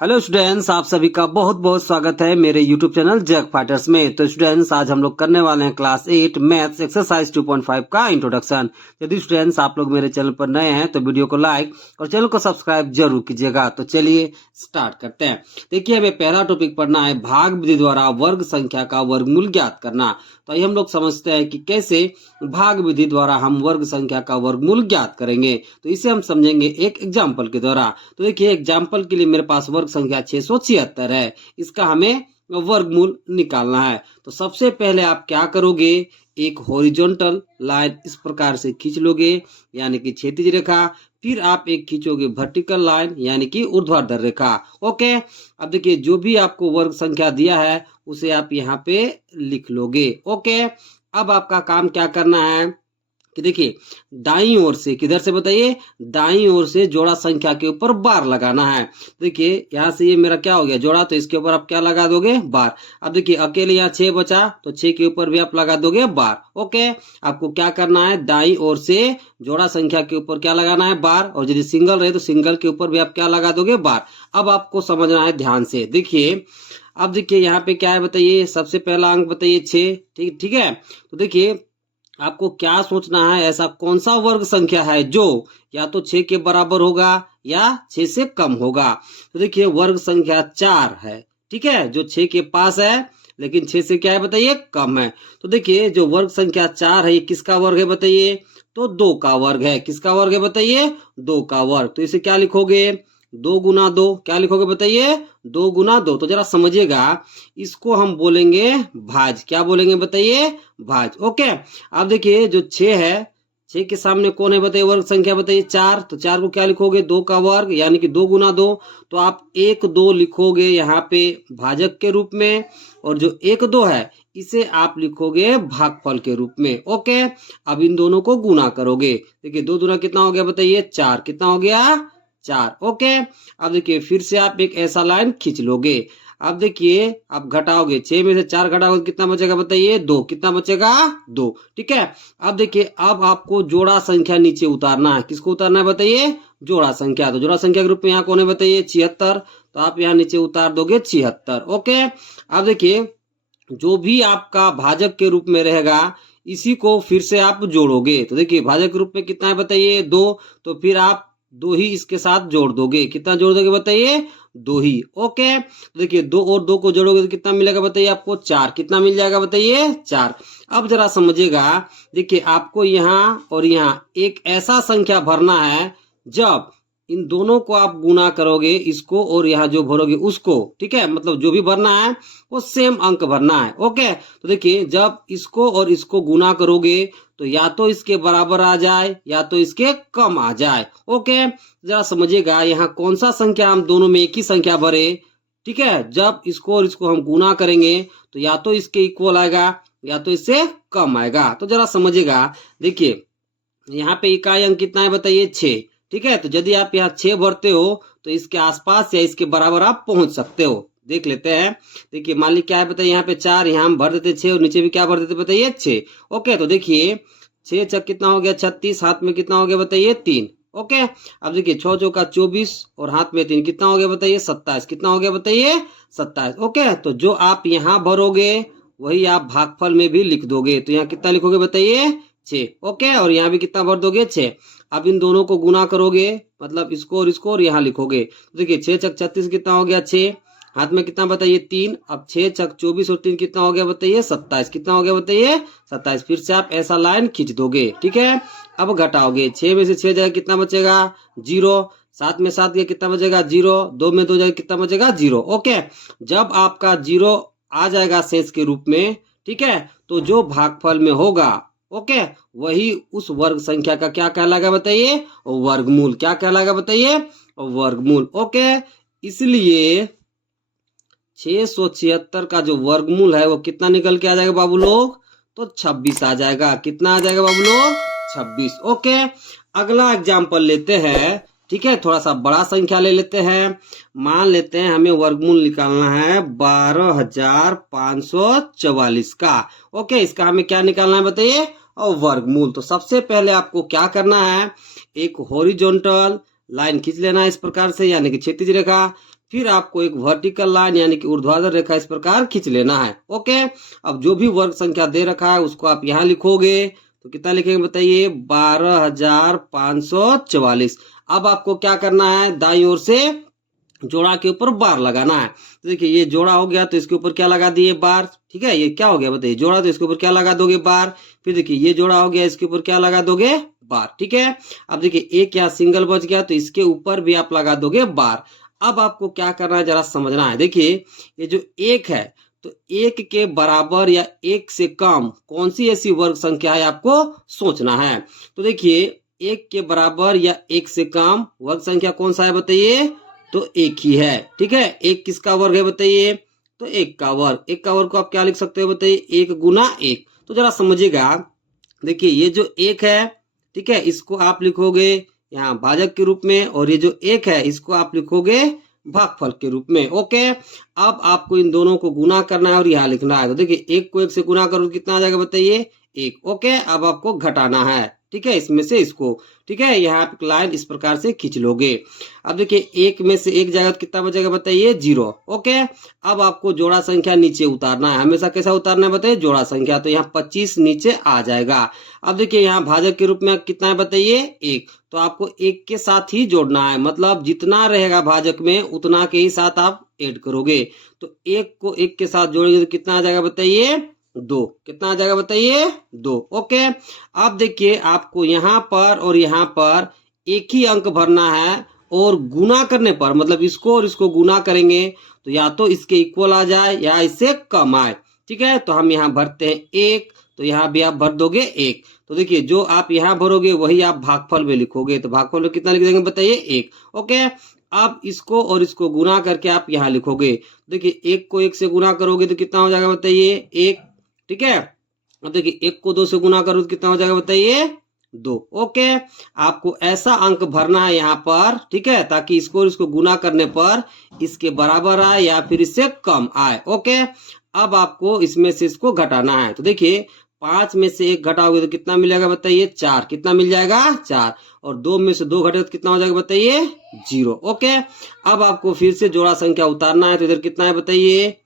Hello students, आप सभी का बहुत बहुत स्वागत है मेरे यूट्यूब चैनल जग फाइटर्स में। तो स्टूडेंट्स, आज हम लोग करने वाले हैं क्लास 8 मैथ्स एक्सरसाइज 2.5 का इंट्रोडक्शन। यदि स्टूडेंट्स आप लोग मेरे चैनल पर नए हैं तो वीडियो को लाइक और चैनल को सब्सक्राइब जरूर कीजिएगा। तो चलिए स्टार्ट करते हैं। देखिए, हमें पहला टॉपिक पढ़ना है भाग विधि द्वारा वर्ग संख्या का वर्गमूल ज्ञात करना। तो आइए हम लोग समझते हैं कि कैसे भाग विधि द्वारा हम वर्ग संख्या का वर्गमूल ज्ञात करेंगे। तो इसे हम समझेंगे एक एग्जाम्पल के द्वारा। तो देखिए, एग्जाम्पल के लिए मेरे पास वर्ग संख्या 676 है। इसका हमें वर्गमूल निकालना है। तो सबसे पहले आप क्या करोगे, एक हॉरिजॉन्टल लाइन इस प्रकार से खींच लोगे, यानी कि क्षैतिज रेखा। फिर आप एक खींचोगे वर्टिकल लाइन, यानी कि ऊर्ध्वाधर रेखा। ओके, अब देखिए, जो भी आपको वर्ग संख्या दिया है उसे आप यहाँ पे लिख लोगे। ओके, अब आपका काम क्या करना है कि देखिए, दाईं ओर से, किधर से बताइए, दाईं ओर से जोड़ा संख्या के ऊपर बार लगाना है। देखिए, यहाँ से ये मेरा क्या हो गया, जोड़ा, तो इसके ऊपर आप क्या लगा दोगे, बार। अब देखिए, अकेले यहाँ 6 बचा तो 6 के ऊपर भी आप लगा दोगे बार। ओके, आपको क्या करना है, दाईं ओर से जोड़ा संख्या के ऊपर क्या लगाना है, बार। और यदि सिंगल रहे तो सिंगल के ऊपर भी आप क्या लगा दोगे, बार। अब आपको समझना है ध्यान से। देखिए, अब देखिए यहाँ पे क्या है बताइए, सबसे पहला अंक बताइए 6। ठीक ठीक है। तो देखिए, आपको क्या सोचना है, ऐसा कौन सा वर्ग संख्या है जो या तो 6 के बराबर होगा या 6 से कम होगा। तो देखिए, वर्ग संख्या 4 है, ठीक है, जो 6 के पास है लेकिन 6 से क्या है बताइए, कम है। तो देखिए, जो वर्ग संख्या 4 है ये किसका वर्ग है बताइए, तो 2 का वर्ग है। किसका वर्ग है बताइए, 2 का वर्ग। तो इसे क्या लिखोगे, 2 गुना 2, क्या लिखोगे बताइए, 2 गुना 2। तो जरा समझिएगा, इसको हम बोलेंगे भाज। क्या बोलेंगे बताइए, भाज। ओके, अब देखिए, जो 6 है, 6 के सामने कौन है बताइए, वर्ग संख्या बताइए 4। तो 4 को क्या लिखोगे, 2 का वर्ग, यानी कि 2 गुना 2। तो आप 1 2 लिखोगे यहाँ पे भाजक के रूप में, और जो 1 2 है इसे आप लिखोगे भागफल के रूप में। ओके, अब इन दोनों को गुना करोगे। देखिए, 2 दूना कितना हो गया बताइए, 4। कितना हो गया, 4। ओके, अब देखिए, फिर से आप एक ऐसा लाइन खींच लोगे। अब देखिए, आप घटाओगे, 6 में से 4 घटाओगे कितना बचेगा बताइए, 2। कितना बचेगा, 2। ठीक है। अब देखिए, अब आपको जोड़ा संख्या नीचे उतारना है। किसको उतारना है बताइए, जोड़ा संख्या। तो जोड़ा संख्या के रूप में यहाँ कौन है बताइए, 76। तो आप यहाँ नीचे उतार दोगे 76। ओके, अब देखिए, जो भी आपका भाजक के रूप में रहेगा इसी को फिर से आप जोड़ोगे। तो देखिए, भाजक के रूप में कितना है बताइए, 2। तो फिर आप 2 ही इसके साथ जोड़ दोगे। कितना जोड़ दोगे बताइए, 2 ही। ओके, तो देखिए, 2 और 2 को जोड़ोगे तो कितना मिलेगा बताइए आपको, 4। कितना मिल जाएगा बताइए, 4। अब जरा समझिएगा, देखिए, आपको यहाँ और यहाँ एक ऐसा संख्या भरना है जब इन दोनों को आप गुना करोगे, इसको और यहाँ जो भरोगे उसको। ठीक है, मतलब जो भी भरना है वो सेम अंक भरना है। ओके, तो देखिए, जब इसको और इसको गुना करोगे तो या तो इसके बराबर आ जाए या तो इसके कम आ जाए। ओके, जरा समझिएगा, यहाँ कौन सा संख्या हम दोनों में एक ही संख्या भरे। ठीक है, जब इसको और इसको हम गुना करेंगे तो या तो इसके इक्वल आएगा या तो इससे कम आएगा। तो जरा समझिएगा, देखिए, यहाँ पे इकाई अंक कितना है बताइए, 6। ठीक है, तो यदि आप यहाँ 6 भरते हो तो इसके आसपास या इसके बराबर आप पहुंच सकते हो। देख लेते हैं। देखिए, मान ली क्या है बताइए, यहाँ पे 4, यहाँ हम भर देते 6 और नीचे भी क्या भर देते बताइए, 6। ओके, तो देखिए, 6 छक कितना हो गया, 36। हाथ में कितना हो गया बताइए, 3। ओके, अब देखिए, 6 चौका 24 और हाथ में 3, कितना हो गया बताइए, 27। कितना हो गया बताइए, 27। ओके, तो जो आप यहाँ भरोगे वही आप भागफल में भी लिख दोगे। तो यहाँ कितना लिखोगे बताइए, 6। ओके, और यहाँ भी कितना भर दोगे, 6। अब इन दोनों को गुना करोगे, मतलब इसको और यहाँ लिखोगे। तो देखिए, 6 छक 36 कितना हो गया, 6। हाथ में कितना बताइए, 3। अब 6 छक 24 और 3 कितना हो गया बताइए, 27। कितना हो गया बताइए, 27। फिर से आप ऐसा लाइन खींच दोगे। ठीक है, अब घटाओगे, 6 में से 6 जाएगा कितना बचेगा, 0। 7 में 7 गया कितना बचेगा, 0। 2 में 2 जाएगा कितना बचेगा, 0। ओके, जब आपका 0 आ जाएगा शेष के रूप में, ठीक है, तो जो भागफल में होगा, ओके, वही उस वर्ग संख्या का क्या कहलाएगा बताइए, वर्गमूल। क्या कहलाएगा बताइए, वर्गमूल। ओके, इसलिए 676 का जो वर्गमूल है वो कितना निकल के आ जाएगा बाबू लोग, तो 26 आ जाएगा। कितना आ जाएगा बाबू लोग, 26। ओके, अगला एग्जाम्पल लेते हैं। ठीक है, थोड़ा सा बड़ा संख्या ले लेते हैं। मान लेते हैं हमें वर्गमूल निकालना है 12544 का। ओके, इसका हमें क्या निकालना है बताइए, और वर्गमूल। तो सबसे पहले आपको क्या करना है, एक हॉरिजॉन्टल लाइन खींच लेना है इस प्रकार से, यानी कि क्षैतिज रेखा। फिर आपको एक वर्टिकल लाइन यानी कि ऊर्ध्वाधर रेखा इस प्रकार खींच लेना है। ओके, अब जो भी वर्ग संख्या दे रखा है उसको आप यहाँ लिखोगे तो कितना लिखेंगे बताइए, 12,544। अब आपको क्या करना है, दाईं ओर से जोड़ा के ऊपर बार लगाना है। तो देखिए ये जोड़ा हो गया तो इसके ऊपर क्या लगा दिए, बार। ठीक है, ये क्या हो गया बताइए, जोड़ा, तो इसके ऊपर क्या लगा दोगे, बार। फिर देखिए ये जोड़ा हो गया, इसके ऊपर क्या लगा दोगे, बार। ठीक है, अब देखिए एक यहाँ सिंगल बच गया तो इसके ऊपर भी आप लगा दोगे बार। अब आपको क्या करना है जरा समझना है। देखिए ये जो एक है तो एक के बराबर या एक से कम कौन सी ऐसी वर्ग संख्या है आपको सोचना है। तो देखिए एक के बराबर या एक से कम वर्ग संख्या कौन सा है बताइए, तो एक ही है। ठीक है, एक किसका वर्ग है बताइए, तो एक का वर्ग। एक का वर्ग को आप क्या लिख सकते हो बताइए, एक गुना एक। तो जरा समझिएगा, देखिए ये जो एक है, ठीक है, इसको आप लिखोगे यहाँ भाजक के रूप में, और ये जो एक है इसको आप लिखोगे भागफल के रूप में। ओके, अब आपको इन दोनों को गुना करना है और यहाँ लिखना है। तो देखिए एक को एक से गुना करो कितना आ जाएगा बताइए, एक। ओके, अब आपको घटाना है, ठीक है, इसमें से इसको। ठीक है, यहाँ पे लाइन इस प्रकार से खींच लोगे। अब देखिए एक में से एक जाएगा तो कितना बचेगा बताइए, 0। ओके, अब आपको जोड़ा संख्या नीचे उतारना है। हमेशा कैसा उतारना है बताइए, जोड़ा संख्या। तो यहाँ 25 नीचे आ जाएगा। अब देखिए यहाँ भाजक के रूप में कितना है बताइए, 1। तो आपको एक के साथ ही जोड़ना है, मतलब जितना रहेगा भाजक में उतना के ही साथ आप ऐड करोगे। तो एक को एक के साथ जोड़ेंगे तो कितना आ जाएगा बताइए, 2। कितना आ जाएगा बताइए, 2। ओके, अब देखिए आपको यहाँ पर और यहाँ पर एक ही अंक भरना है, और गुना करने पर, मतलब इसको और इसको गुना करेंगे तो या तो इसके इक्वल आ जाए या इससे कम आए। ठीक है, तो हम यहाँ भरते हैं 1, तो यहाँ भी आप भर दोगे 1। तो देखिए जो आप यहाँ भरोगे वही आप भागफल में लिखोगे। तो भागफल में कितना लिख देंगे बताइए, 1। ओके, अब इसको और इसको गुना करके आप यहाँ लिखोगे। देखिए एक को एक से गुना करोगे तो कितना हो जाएगा बताइए, 1। ठीक है, अब देखिए एक को 2 से गुना करो तो कितना हो जाएगा बताइए, 2। ओके, आपको ऐसा अंक भरना है यहाँ पर, ठीक है, ताकि इसको और इसको गुना करने पर इसके बराबर आए या फिर इससे कम आए। ओके, अब आपको इसमें से इसको घटाना है। तो देखिए 5 में से 1 घटाओगे तो कितना मिल जाएगा बताइए, 4। कितना मिल जाएगा, 4। और 2 में से 2 घटेगा तो कितना हो जाएगा बताइए, 0। ओके, अब आपको फिर से जोड़ा संख्या उतारना है। तो इधर कितना है बताइए,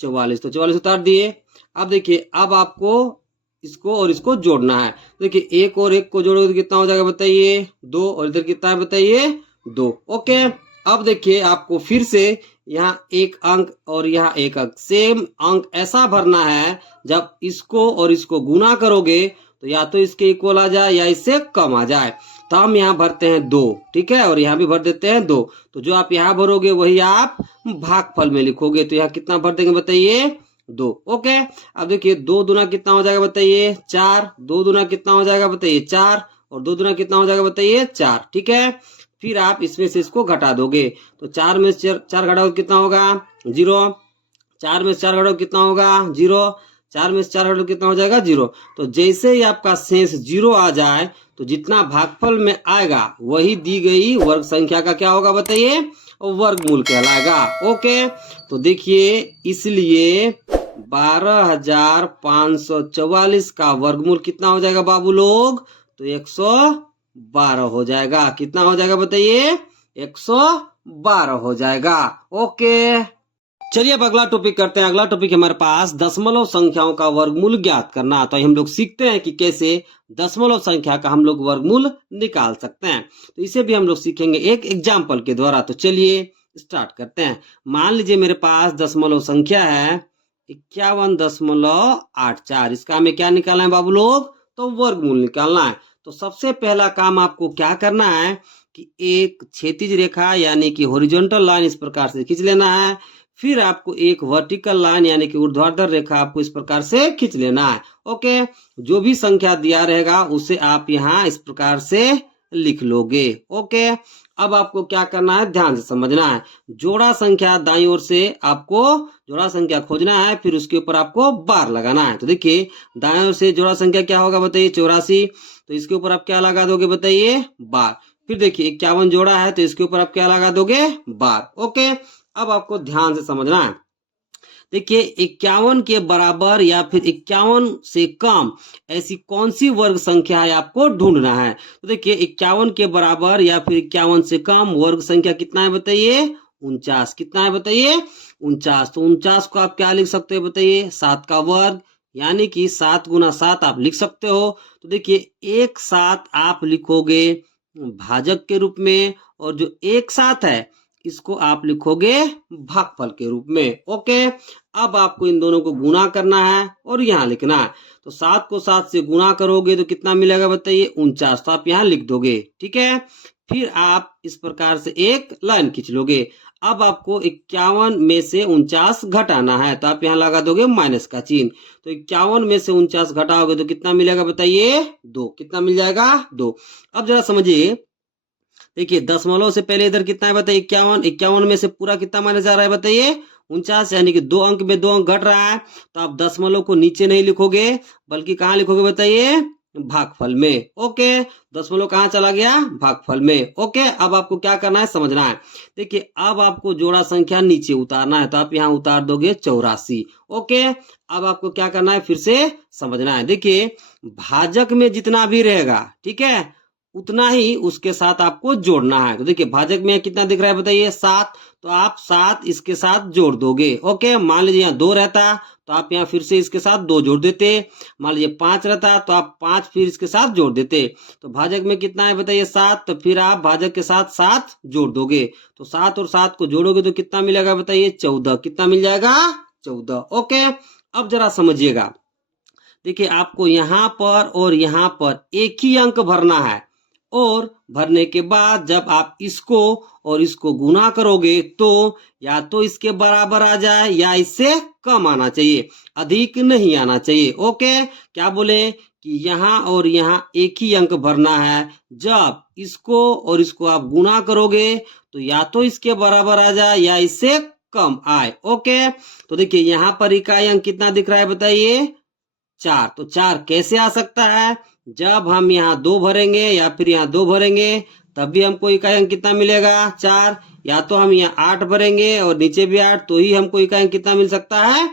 44। तो 44 उतार दिए। अब देखिए अब आपको इसको और इसको जोड़ना है। देखिए एक और एक को जोड़ोगे तो कितना हो जाएगा बताइए, 2। और इधर कितना है बताइए, 2। ओके, अब देखिए आपको फिर से यहाँ एक अंक और यहाँ एक अंक, सेम अंक ऐसा भरना है जब इसको और इसको गुना करोगे तो या तो इसके इक्वल आ जाए या इससे कम आ जाए। तो हम यहाँ भरते हैं 2, ठीक है, और यहाँ भी भर देते हैं 2। तो जो आप यहाँ भरोगे वही आप भागफल में लिखोगे। तो यहाँ कितना भर देंगे बताइए, 2। ओके, अब देखिए 2 दूना कितना हो जाएगा बताइए, 4। 2 दूना कितना हो जाएगा बताइए, 4। और 2 दूना कितना हो जाएगा बताइए, 4। ठीक है, फिर आप इसमें से इसको घटा दोगे। तो 4 में से 4 घटाओ कितना होगा, 0। 4 में से 4 घटाओ कितना होगा, 0। 4 में से 4 घटाओ कितना हो जाएगा, 0। तो जैसे ही आपका शेष 0 आ जाए तो जितना भागफल में आएगा वही दी गई वर्ग संख्या का क्या होगा बताइए, वर्गमूल कहलाएगा। ओके, तो देखिए इसलिए 12,544 का वर्गमूल कितना हो जाएगा बाबू लोग, तो 112 हो जाएगा। कितना हो जाएगा बताइए, 112 हो जाएगा। ओके, चलिए अब अगला टॉपिक करते हैं। अगला टॉपिक हमारे पास दशमलव संख्याओं का वर्गमूल ज्ञात करना। तो हम लोग सीखते हैं कि कैसे दशमलव संख्या का हम लोग वर्गमूल निकाल सकते हैं। तो इसे भी हम लोग सीखेंगे एक एग्जाम्पल के द्वारा। तो चलिए स्टार्ट करते हैं। मान लीजिए मेरे पास दशमलव संख्या है 51.84। इसका हमें क्या निकालना है बाबू लोग, तो वर्गमूल निकालना है। तो सबसे पहला काम आपको क्या करना है कि एक क्षैतिज रेखा यानी कि हॉरिजॉन्टल लाइन इस प्रकार से खींच लेना है। फिर आपको एक वर्टिकल लाइन यानी कि ऊर्ध्वाधर रेखा आपको इस प्रकार से खींच लेना है। ओके, जो भी संख्या दिया रहेगा उसे आप यहाँ इस प्रकार से लिख लोगे। ओके, अब आपको क्या करना है, ध्यान से समझना है। जोड़ा संख्या दाईं ओर से आपको जोड़ा संख्या खोजना है, फिर उसके ऊपर आपको बार लगाना है। तो देखिए दाईं ओर से जोड़ा संख्या क्या होगा बताइए, 84। तो इसके ऊपर आप क्या लगा दोगे बताइए, बार। फिर देखिए 51 जोड़ा है तो इसके ऊपर आप क्या लगा दोगे, बार। ओके, अब आपको ध्यान से समझना है। देखिए 51 के बराबर या फिर 51 से कम ऐसी कौन सी वर्ग संख्या है आपको ढूंढना है। तो देखिए 51 के बराबर या फिर 51 से कम वर्ग संख्या कितना है बताइए, 49 कितना है बताइए 49। तो 49 को आप क्या लिख सकते हो बताइए 7 का वर्ग, यानी कि 7 गुना 7 आप लिख सकते हो। तो देखिए एक 7 आप लिखोगे भाजक के रूप में, और जो एक 7 है इसको आप लिखोगे भागफल के रूप में। ओके, अब आपको इन दोनों को गुणा करना है और यहाँ लिखना है। तो 7 को 7 से गुणा करोगे तो कितना मिलेगा बताइए 49। तो आप यहाँ लिख दोगे, ठीक है। फिर आप इस प्रकार से एक लाइन खींच लोगे। अब आपको 51 में से 49 घटाना है, तो आप यहाँ लगा दोगे माइनस का चिन्ह। तो 51 में से 49 घटाओगे तो कितना मिलेगा बताइए 2। कितना मिल जाएगा 2। अब जरा समझिए, देखिए दशमलव से पहले इधर कितना है बताइए 51। 51 में से पूरा कितना माइनस जा रहा है बताइए 49, यानी कि 2 अंक में 2 अंक घट रहा है। तो आप दशमलव को नीचे नहीं लिखोगे बल्कि कहाँ लिखोगे बताइए भागफल में। ओके, दशमलव कहाँ चला गया भागफल में। ओके, अब आपको क्या करना है समझना है। देखिए अब आपको जोड़ा संख्या नीचे उतारना है, तो आप यहाँ उतार दोगे 84। ओके, अब आपको क्या करना है फिर से समझना है। देखिए भाजक में जितना भी रहेगा, ठीक है, उतना ही उसके साथ आपको जोड़ना है। तो देखिए भाजक में कितना दिख रहा है बताइए 7, तो आप 7 इसके साथ जोड़ दोगे। ओके, मान लीजिए यहाँ 2 रहता तो आप यहाँ फिर से इसके साथ 2 जोड़ देते। मान लीजिए 5 रहता तो आप 5 फिर इसके साथ जोड़ देते। तो भाजक में कितना है बताइए 7, तो फिर आप भाजक के साथ 7 जोड़ दोगे। तो 7 और 7 को जोड़ोगे तो कितना मिलेगा बताइए 14। कितना मिल जाएगा 14। ओके, अब जरा समझिएगा, देखिए आपको यहाँ पर और यहाँ पर एक ही अंक भरना है, और भरने के बाद जब आप इसको और इसको गुना करोगे तो या तो इसके बराबर आ जाए या इससे कम आना चाहिए, अधिक नहीं आना चाहिए। ओके, क्या बोले कि यहाँ और यहाँ एक ही अंक भरना है। जब इसको और इसको आप गुना करोगे तो या तो इसके बराबर आ जाए या इससे कम आए। ओके, तो देखिए यहाँ पर इकाई अंक कितना दिख रहा है बताइए 4। तो 4 कैसे आ सकता है, जब हम यहाँ 2 भरेंगे या फिर यहाँ 2 भरेंगे तब भी हमको इकाई अंक कितना मिलेगा 4। या तो हम यहाँ 8 भरेंगे और नीचे भी 8, तो ही हमको इकाई अंक कितना मिल सकता है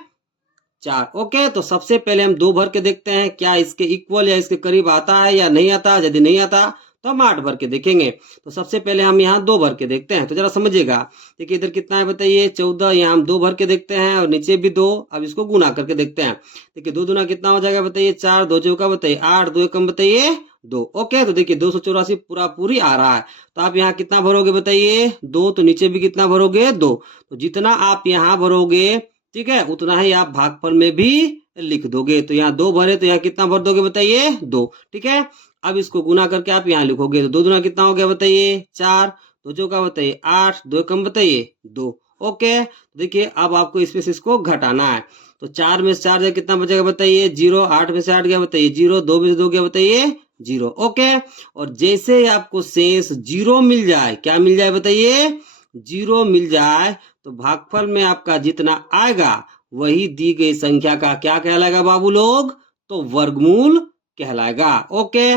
4। ओके, तो सबसे पहले हम 2 भर के देखते हैं क्या इसके इक्वल या इसके करीब आता है या नहीं आता। यदि नहीं आता तो हम 8 भर के देखेंगे। तो सबसे पहले हम यहाँ 2 भर के देखते हैं। तो जरा समझिएगा, देखिए इधर कितना है बताइए 14, यहाँ हम 2 भर के देखते हैं और नीचे भी 2। अब इसको गुना करके देखते हैं। देखिए 2 दूना कितना हो जाएगा बताइए 4, 2 चौका बताइए 8, 2 एकम बताइए 2। ओके, तो देखिए 284 पूरा पूरी आ रहा है। तो आप यहाँ कितना भरोगे बताइए 2, तो नीचे भी कितना भरोगे 2। तो जितना आप यहाँ भरोगे, ठीक है, उतना ही आप भागफल में भी लिख दोगे। तो यहाँ 2 भरे तो यहाँ कितना भर दोगे बताइए 2। ठीक है, अब इसको गुना करके आप यहाँ लिखोगे तो 2 दूना कितना हो गया बताइए 4, 2 चौका बताइए 8, 2 कम बताइए 2। ओके, देखिए अब आपको इसमें से इसको घटाना है। तो 4 में से 4 जाए कितना बचेगा बताइए 0, 8 में से 8 गया बताइए 0, 2 में से 2 गया बताइए 0। ओके, और जैसे ही आपको शेष 0 मिल जाए, क्या मिल जाए बताइए 0 मिल जाए, तो भागफल में आपका जितना आएगा वही दी गई संख्या का क्या कहलाएगा बाबू लोग, तो वर्गमूल कहलाएगा। ओके,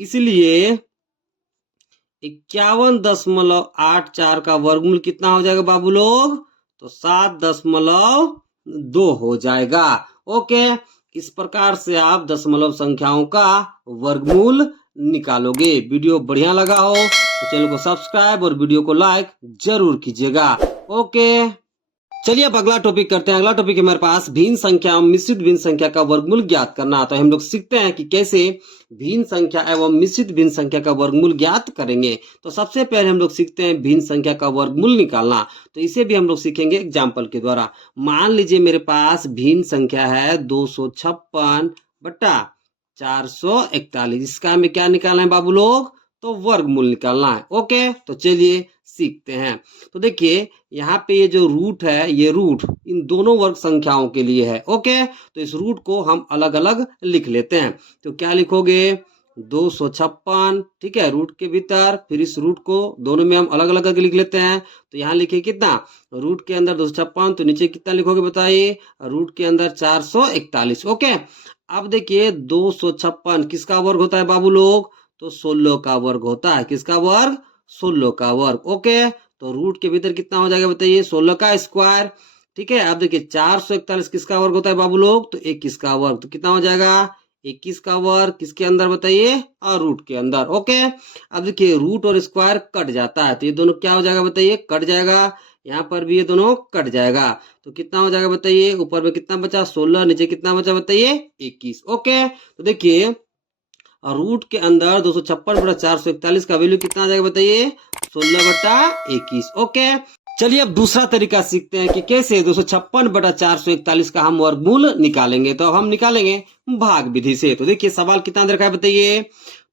इसलिए 51.84 का वर्गमूल कितना हो जाएगा बाबू लोग, तो 7.2 हो जाएगा। ओके, इस प्रकार से आप दशमलव संख्याओं का वर्गमूल निकालोगे। वीडियो बढ़िया लगा हो तो चैनल को सब्सक्राइब और वीडियो को लाइक जरूर कीजिएगा। ओके, चलिए अब अगला टॉपिक करते हैं। अगला टॉपिक है हमारे पास भिन्न संख्या मिश्रित भिन्न संख्या का वर्गमूल ज्ञात करना। तो हम लोग सीखते हैं कि कैसे भिन्न संख्या एवं मिश्रित भिन्न संख्या का वर्गमूल ज्ञात करेंगे। तो सबसे पहले हम लोग सीखते हैं भिन्न संख्या का वर्गमूल निकालना। तो इसे भी हम लोग सीखेंगे एग्जाम्पल के द्वारा। मान लीजिए मेरे पास भिन्न संख्या है 256 बट्टा 441। इसका हमें क्या निकालना है बाबू लोग, तो वर्गमूल निकालना है। ओके, तो चलिए सीखते हैं। तो देखिए यहाँ पे ये जो रूट है, ये रूट इन दोनों वर्ग संख्याओं के लिए है। ओके, तो इस रूट को हम अलग अलग लिख लेते हैं। तो क्या लिखोगे 256, ठीक है, रूट के भीतर, फिर इस रूट को दोनों में हम अलग अलग लिख लेते हैं। तो यहाँ लिखे कितना, रूट के अंदर 256, तो नीचे कितना लिखोगे बताइए, रूट के अंदर 441। ओके, अब देखिए 256 किसका वर्ग होता है बाबू लोग, तो 16 का वर्ग होता है। किसका वर्ग, 16 का वर्ग। ओके, तो रूट के भीतर कितना हो जाएगा बताइए 16 का स्क्वायर। ठीक है, अब देखिए 441 किसका वर्ग होता है बाबू लोग, तो 21 का वर्ग। तो कितना हो जाएगा 21 का वर्ग, किसके अंदर बताइए, और रूट के अंदर। ओके, अब देखिए रूट और स्क्वायर कट जाता है, तो ये दोनों क्या हो जाएगा बताइए, कट जाएगा। यहाँ पर भी ये दोनों कट जाएगा। तो कितना हो जाएगा बताइए, ऊपर में कितना बचा 16, नीचे कितना बचा बताइए 21। ओके, तो देखिए रूट के अंदर 256/441 का वैल्यू कितना आ जाएगा बताइए 16/21। ओके, चलिए अब दूसरा तरीका सीखते हैं कि कैसे 256/441 का हम वर्गमूल निकालेंगे। तो अब हम निकालेंगे भाग विधि से। तो देखिए सवाल कितना दे रखा है बताइए,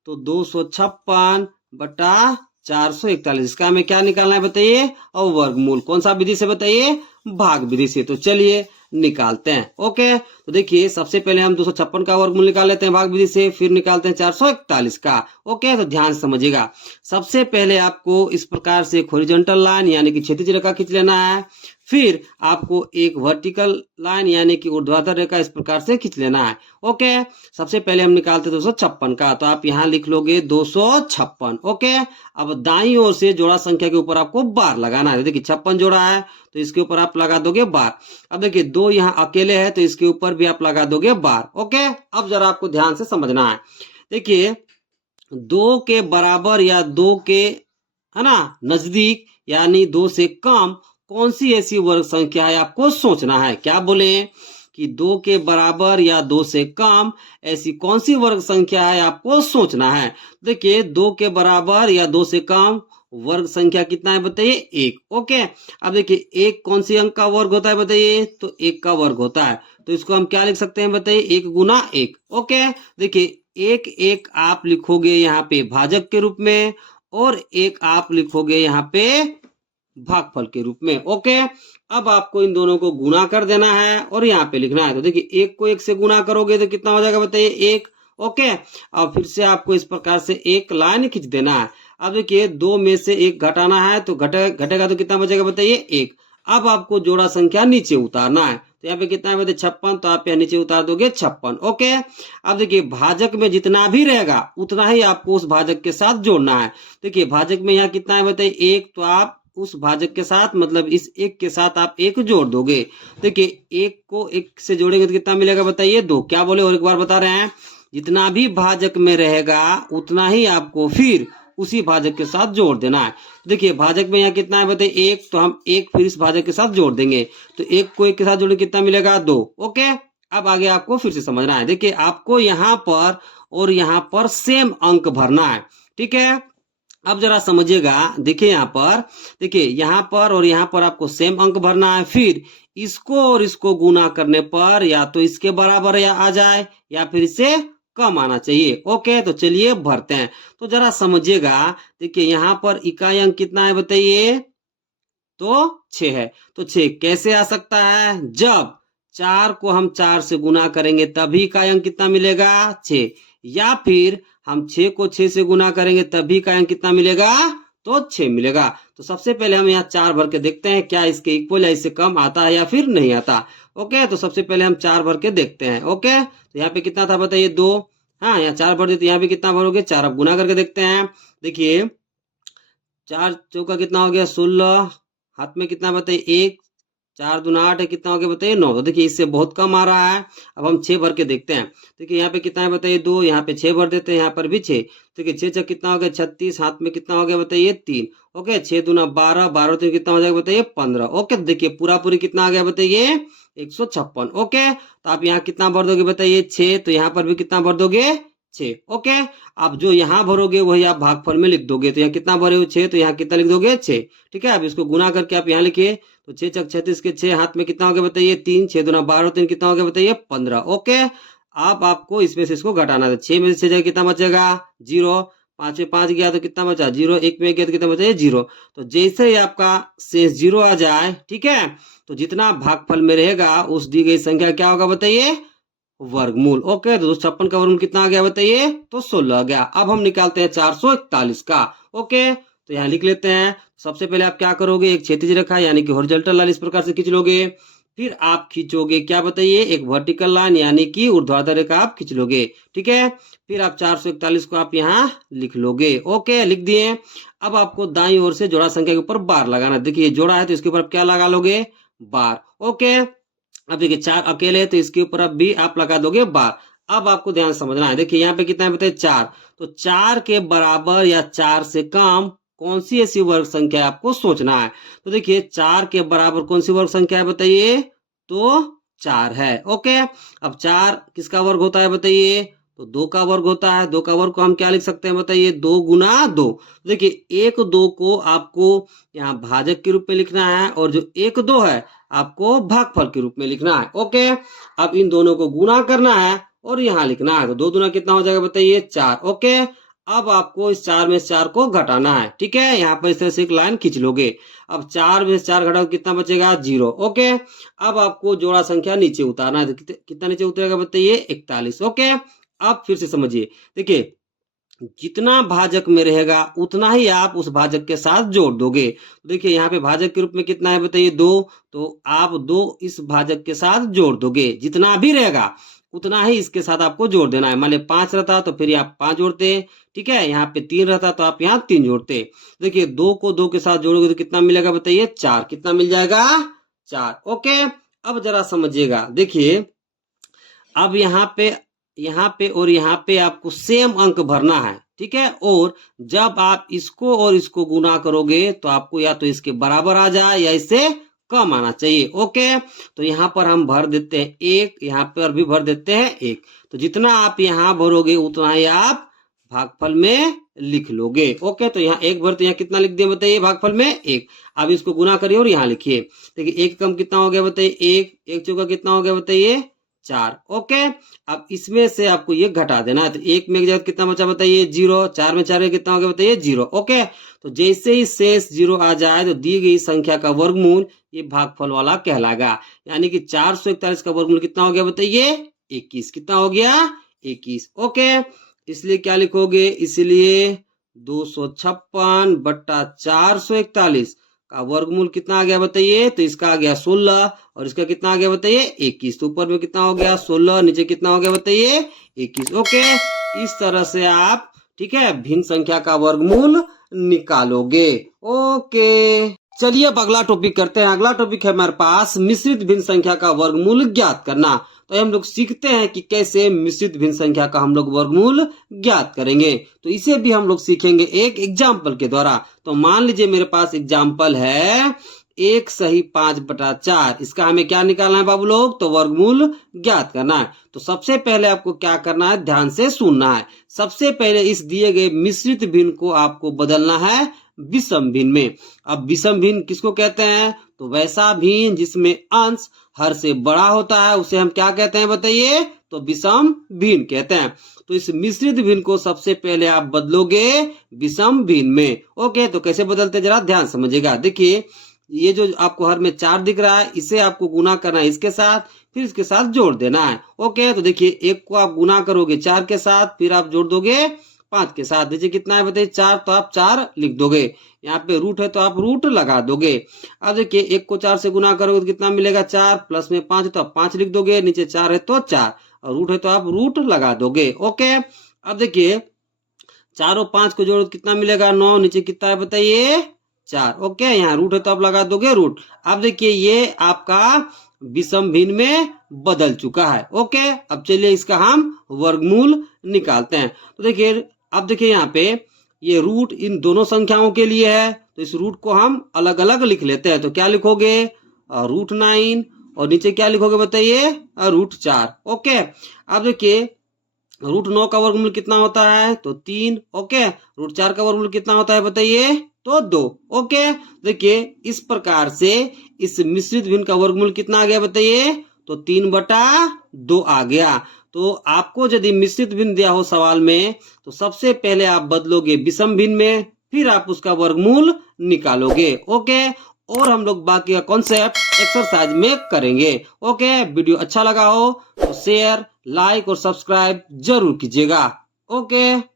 तो 256/441 इसका हमें क्या निकालना है बताइए, और वर्गमूल कौन सा विधि से बताइए, भाग विधि से। तो चलिए निकालते हैं। ओके, तो देखिए सबसे पहले हम 256 का वर्गमूल निकाल लेते हैं भाग विधि से, फिर निकालते हैं 441 का। ओके, तो ध्यान समझिएगा। सबसे पहले आपको इस प्रकार से एक हॉरिजॉन्टल लाइन यानी कि क्षैतिज रेखा खींच लेना है, फिर आपको एक वर्टिकल लाइन यानी कि ऊर्ध्वाधर रेखा इस प्रकार से खींच लेना है। ओके, सबसे पहले हम निकालते 256 का, तो आप यहाँ लिख लोगे 256। ओके, अब दाईं ओर से जोड़ा संख्या के ऊपर आपको बार लगाना है। देखिए 56 जोड़ा है तो इसके ऊपर आप लगा दोगे बार। अब देखिए 2 यहाँ अकेले है तो इसके ऊपर भी आप लगा दोगे बार। ओके, अब जरा आपको ध्यान से समझना है। देखिए 2 के बराबर या 2 के है ना नजदीक यानी 2 से कम कौन सी ऐसी वर्ग संख्या है आपको सोचना है। क्या बोले कि 2 के बराबर या 2 से कम ऐसी कौन सी वर्ग संख्या है आपको सोचना है। देखिए 2 के बराबर या 2 से कम वर्ग संख्या कितना है बताइए 1। ओके, अब देखिए 1 कौन सी अंक का वर्ग होता है बताइए, तो 1 का वर्ग होता है। तो इसको हम क्या लिख सकते हैं बताइए 1 गुना 1। ओके, देखिए 1 आप लिखोगे यहाँ पे भाजक के रूप में, और 1 आप लिखोगे यहाँ पे भागफल के रूप में। ओके, अब आपको इन दोनों को गुणा कर देना है और यहाँ पे लिखना है। तो देखिए 1 को 1 से गुणा करोगे तो कितना हो जाएगा बताइए 1। ओके, अब फिर से आपको इस प्रकार से एक लाइन खींच देना है। अब देखिए 2 में से 1 घटाना है तो घटेगा तो कितना बचेगा बताइए 1। अब आपको जोड़ा संख्या नीचे उतारना है। तो यहाँ पे कितना है बताइए 56, तो आप यहाँ नीचे उतार दोगे 56। ओके, अब देखिए भाजक में जितना भी रहेगा उतना ही आपको उस भाजक के साथ जोड़ना है। देखिए भाजक में यहाँ कितना है बताइए 1, तो आप उस भाजक के साथ मतलब इस 1 के साथ आप 1 जोड़ दोगे। देखिए 1 को 1 से जोड़ेंगे तो कितना मिलेगा बताइए 2। क्या बोले और एक बार बता रहे हैं, जितना भी भाजक में रहेगा उतना ही आपको फिर उसी भाजक के साथ जोड़ देना है। देखिए भाजक में यहाँ कितना है बताइए 1, तो हम 1 फिर इस भाजक के साथ जोड़ देंगे। तो 1 को 1 के साथ जोड़े कितना मिलेगा 2। ओके, अब आगे आपको फिर से समझना है। देखिए आपको यहाँ पर और यहाँ पर सेम अंक भरना है। ठीक है, अब जरा समझिएगा। देखिए यहाँ पर, देखिए यहाँ पर और यहाँ पर आपको सेम अंक भरना है, फिर इसको और इसको गुना करने पर या तो इसके बराबर या आ जाए या फिर इससे कम आना चाहिए। ओके, तो चलिए भरते हैं। तो जरा समझिएगा। देखिए यहाँ पर इकाई अंक कितना है बताइए, तो 6 है। तो 6 कैसे आ सकता है, जब 4 को हम 4 से गुना करेंगे तभी इकाई अंक कितना मिलेगा 6, या फिर हम 6 को 6 से गुना करेंगे तभी का अंक कितना मिलेगा, तो 6 मिलेगा। तो सबसे पहले हम यहाँ 4 भर के देखते हैं क्या इसके इक्वल या इससे कम आता है या फिर नहीं आता। ओके, तो सबसे पहले हम 4 भर के देखते हैं। ओके, तो यहाँ पे कितना था बताइए 2। हाँ, यहाँ 4 भर देते, यहाँ पे कितना भरोगे 4। अब गुना करके देखते हैं। देखिए 4 चौका कितना हो गया 16, हाथ में कितना बताइए 1, 4 दूना 8 है, कितना हो गया बताइए 9। तो देखिए इससे बहुत कम आ रहा है। अब हम 6 भर के देखते हैं। देखिए यहाँ पे कितना है बताइए 2, यहाँ पे 6 भर देते हैं, यहाँ पर भी 6। देखिए 6 6 कितना हो गया 36, हाथ में कितना हो गया बताइए 3। ओके, 6 दूना 12, 12 3 कितना हो जाएगा बताइए 15। ओके, देखिए पूरा पूरी कितना आ गया बताइए 156। ओके, तो आप यहाँ कितना भर दोगे बताइए 6, तो यहाँ पर भी कितना भर दोगे 6। ओके, आप जो यहाँ भरोगे वही आप भागफल में लिख दोगे। तो यहाँ कितना भरे हो 6, तो यहाँ कितना लिख दोगे 6। ठीक है, अब इसको गुना करके आप यहाँ लिखिए। तो 6 छक 36 के 6, हाथ में कितना हो गया बताइए 3, 6 दूना 12, 3 कितना हो गया बताइए 15। ओके, आप आपको इसमें से इसको घटाना है। 6 में से 6 कितना बचेगा 0, 5 में 5 गया तो कितना बचा 0, 1 में गया तो कितना बचा 0। तो जैसे ही आपका शेष 0 आ जाए, ठीक है, तो जितना भागफल में रहेगा उस दी गई संख्या क्या होगा बताइए वर्गमूल। ओके, तो 256 का वर्गमूल कितना आ गया बताइए, तो 16 आ गया। अब हम निकालते हैं 441 का। ओके, तो यहाँ लिख लेते हैं। सबसे पहले आप क्या करोगे, एक क्षैतिज रेखा यानी कि हॉरिजॉन्टल लाइन इस प्रकार से खींच लोगे। फिर आप खींचोगे क्या बताइए एक वर्टिकल लाइन यानी कि ऊर्ध्वाधर रेखा आप खींच लोगे। ठीक है, फिर आप 441 को आप यहाँ लिख लोगे। ओके, लिख दिए। अब आपको दाईं ओर से जोड़ा संख्या के ऊपर बार लगाना। देखिए जोड़ा है तो इसके ऊपर आप क्या लगा लोगे बार। ओके, अब देखिए 4 अकेले है तो इसके ऊपर अब भी आप लगा दोगे बार। अब आपको ध्यान समझना है। देखिए यहाँ पे कितना है बताइए 4, तो 4 के बराबर या 4 से कम कौन सी ऐसी वर्ग संख्या है आपको सोचना है। तो देखिए 4 के बराबर कौन सी वर्ग संख्या है बताइए, तो 4 है। ओके, अब 4 किसका वर्ग होता है बताइए, तो 2 का वर्ग होता है। 2 का वर्ग को हम क्या लिख सकते हैं बताइए, 2 गुना 2। देखिए 1 2 को आपको यहाँ भाजक के रूप में लिखना है और जो 1 2 है आपको भागफल के रूप में लिखना है। ओके, अब इन दोनों को गुना करना है और यहाँ लिखना है, तो 2 दूना कितना हो जाएगा बताइए, 4। ओके, अब आपको इस 4 में से 4 को घटाना है। ठीक है, यहाँ पर इस तरह से एक लाइन खींच लोगे। अब 4 में से 4 घटाओ कितना बचेगा, 0। ओके, अब आपको जोड़ा संख्या नीचे उतारना है, तो कितना नीचे उतरेगा बताइए, 41। ओके, अब फिर से समझिए, देखिए जितना भाजक में रहेगा उतना ही आप उस भाजक के साथ जोड़ दोगे। तो देखिए यहाँ पे भाजक के रूप में कितना है बताइए, 2, तो आप 2 इस भाजक के साथ जोड़ दोगे। जितना भी रहेगा उतना ही इसके साथ आपको जोड़ देना है। मान लिया 5 रहता तो फिर आप 5 जोड़ते। ठीक है, यहाँ पे 3 रहता तो आप यहाँ 3 जोड़ते। देखिए 2 को 2 के साथ जोड़ोगे तो कितना मिलेगा बताइए, 4। कितना मिल जाएगा, 4। ओके, अब जरा समझिएगा, देखिए अब यहाँ पे और यहाँ पे आपको सेम अंक भरना है। ठीक है, और जब आप इसको और इसको गुना करोगे तो आपको या तो इसके बराबर आ जाए या इससे कम आना चाहिए। ओके, तो यहाँ पर हम भर देते हैं 1, यहाँ पर भी भर देते हैं 1। तो जितना आप यहाँ भरोगे उतना ही आप भागफल में लिख लोगे। ओके, तो यहाँ 1 भरते, यहाँ कितना लिख दिया बताइए, भागफल में 1। अब इसको गुना करिए और यहाँ लिखिए। देखिए 1 कम कितना हो गया बताइए, 1। 1 चौका कितना हो गया बताइए, 4। ओके, अब इसमें से आपको ये घटा देना है। तो 1 में एक जगह कितना बचा बताइए, 0। 4 में 4 में कितना हो गया बताइए, 0। ओके, तो जैसे ही शेष 0 आ जाए तो दी गई संख्या का वर्गमूल ये भागफल वाला कहलाएगा। यानी कि 441 का वर्गमूल कितना हो गया बताइए, 21। कितना हो गया, 21। ओके, इसलिए क्या लिखोगे, इसलिए 256 बट्टा 441 का वर्गमूल कितना आ गया बताइए, तो इसका आ गया 16 और इसका कितना आ गया बताइए, 21। तो ऊपर में कितना हो गया 16, नीचे कितना हो गया बताइए, 21। ओके, इस तरह से आप, ठीक है, भिन्न संख्या का वर्गमूल निकालोगे। ओके, चलिए अब अगला टॉपिक करते हैं। अगला टॉपिक है हमारे पास मिश्रित भिन्न संख्या का वर्गमूल ज्ञात करना। तो हम लोग सीखते हैं कि कैसे मिश्रित भिन्न संख्या का हम लोग वर्गमूल ज्ञात करेंगे। तो इसे भी हम लोग सीखेंगे एक एग्जाम्पल के द्वारा। तो मान लीजिए मेरे पास एग्जाम्पल है 1 सही 5 बटा 4। इसका हमें क्या निकालना है बाबू लोग, तो वर्गमूल ज्ञात करना है। तो सबसे पहले आपको क्या करना है, ध्यान से सुनना है। सबसे पहले इस दिए गए मिश्रित भिन्न को आपको बदलना है विषम भिन्न में। अब विषम भिन्न किसको कहते हैं, तो वैसा भिन्न जिसमें अंश हर से बड़ा होता है उसे हम क्या कहते हैं बताइए, तो विषम भिन्न कहते हैं। तो इस मिश्रित भिन्न को सबसे पहले आप बदलोगे विषम भिन्न में। ओके, तो कैसे बदलते जरा ध्यान समझिएगा। देखिए ये जो आपको हर में 4 दिख रहा है, इसे आपको गुना करना है इसके साथ, फिर इसके साथ जोड़ देना है। ओके, तो देखिए 1 को आप गुना करोगे 4 के साथ, फिर आप जोड़ दोगे 5 के साथ। देखिए कितना है बताइए, 4। तो आप 4 लिख दोगे। यहाँ पे रूट है तो आप रूट लगा दोगे। अब देखिए 1 को 4 से गुना करोगे तो कितना मिलेगा, 4 प्लस में 5 तो आप 5 लिख दोगे। नीचे 4 है तो 4 और रूट है तो आप रूट लगा दोगे। ओके, अब देखिए 4 और 5 को जोड़ो कितना मिलेगा, 9। नीचे कितना है बताइए, 4। ओके, यहाँ रूट है तो आप लगा दोगे रूट। अब देखिए ये आपका विषम भिन्न में बदल चुका है। ओके, अब चलिए इसका हम वर्गमूल निकालते हैं। तो देखिए अब देखिए यहाँ पे ये रूट इन दोनों संख्याओं के लिए है, तो इस रूट को हम अलग अलग लिख लेते हैं। तो क्या लिखोगे, √9 और नीचे क्या लिखोगे बताइए, √4। ओके, अब देखिए √9 का वर्गमूल कितना होता है, तो 3। ओके, √4 का वर्गमूल कितना होता है बताइए, तो 2। ओके, देखिए इस प्रकार से इस मिश्रित भिन्न का वर्गमूल कितना आ गया बताइए, तो 3/2 आ गया। तो आपको यदि मिश्रित भिन्न दिया हो सवाल में, तो सबसे पहले आप बदलोगे विषम भिन्न में, फिर आप उसका वर्गमूल निकालोगे। ओके, और हम लोग बाकी का कॉन्सेप्ट एक्सरसाइज में करेंगे। ओके, वीडियो अच्छा लगा हो तो शेयर, लाइक और सब्सक्राइब जरूर कीजिएगा। ओके।